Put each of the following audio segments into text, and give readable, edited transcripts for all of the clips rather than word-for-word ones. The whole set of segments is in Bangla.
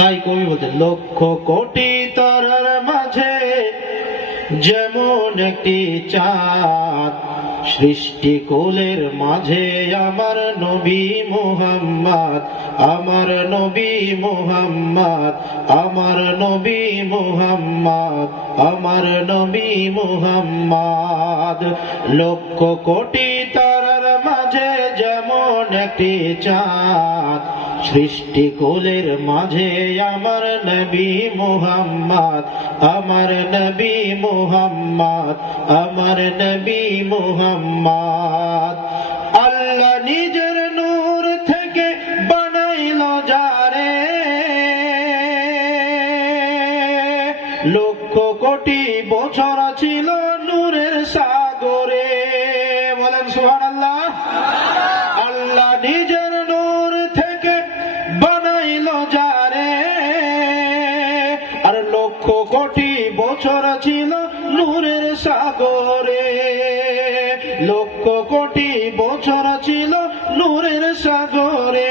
তাই কবি বলতেন, লক্ষ কোটি তারার মাঝে যেমন একটি চাঁদ, সৃষ্টি কুলের মাঝে আমার নবী মুহাম্মদ, আমার নবী মুহাম্মদ, আমার নবী মুহাম্মদ, আমার নবী মুহাম্মদ। লক্ষ কোটি তারার মাঝে যেমন একটি চাঁদ, সৃষ্টি কুলের মাঝে আমার নবী মুহাম্মদ, আমার নবী মুহাম্মদ, আমার নবী মুহাম্মদ। আল্লাহ নিজের নূর থেকে বানাইলো যারে, লক্ষ কোটি বছর ছিল নূরের সাগরে। বলেন সুবহানাল্লাহ। আল্লাহ নিজের নূর থেকে বানাইলো যারে, আর লক্ষ কোটি বছর ছিল নূরের সাগরে, লক্ষ কোটি বছর ছিল নূরের সাগরে।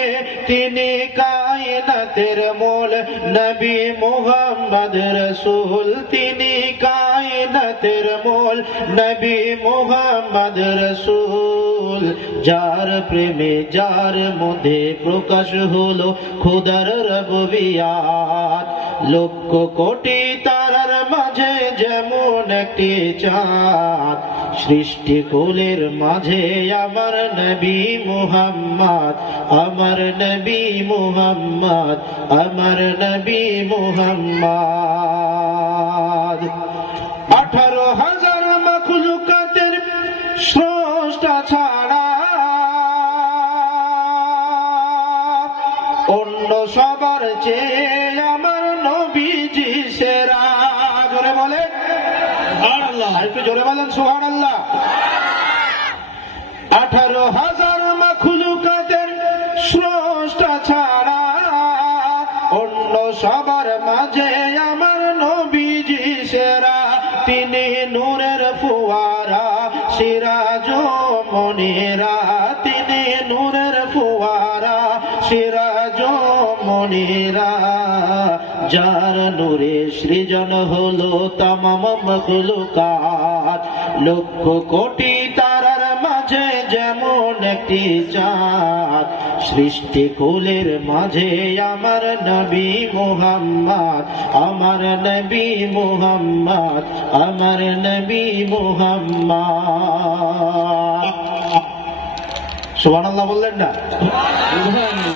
তিনি কায়নাতের মূল নবী মুহাম্মদ রাসূল, তিনি কায়নাতের মূল নবী মুহাম্মদ রাসূল। যার প্রেমে যার মধ্যে প্রকাশ হলো খোদার রবুবিয়াত, লক্ষ কোটি তারার মাঝে যেমন একটি চাঁদ, সৃষ্টি কুলের মাঝে আমার নবী মুহাম্মদ, আমার নবী মুহাম্মদ, আমার নবী মুহাম্মদ। 18,000 মাখলুকাতের স্রষ্টা ছাড়া অন্য সবার চেয়ে আমার নবীজি সেরা। জোরে বলেন সুবহানাল্লাহ, একটু জোরে বলেন সুবহানাল্লাহ। 18,000 মাখলুকাতের স্রষ্টা ছাড়া অন্য সবার মাঝে আমার নবীজি সেরা। তিনি নূরের ফুয়ারা সিরাজ মনিরা, তিনি নূরের ফুয়ারা সিরাজ মনিরা। যার নূরে সৃজন হলো তামাম মাখলুকাত, লক্ষ কোটি তারার মাঝে যেমন একটি চাঁদ, সৃষ্টি কুলের মাঝে আমার নবী মুহাম্মদ, আমার নবী মুহাম্মদ, আমার নবী মুহাম্মদ। সুবহানাল্লাহ বললেন না?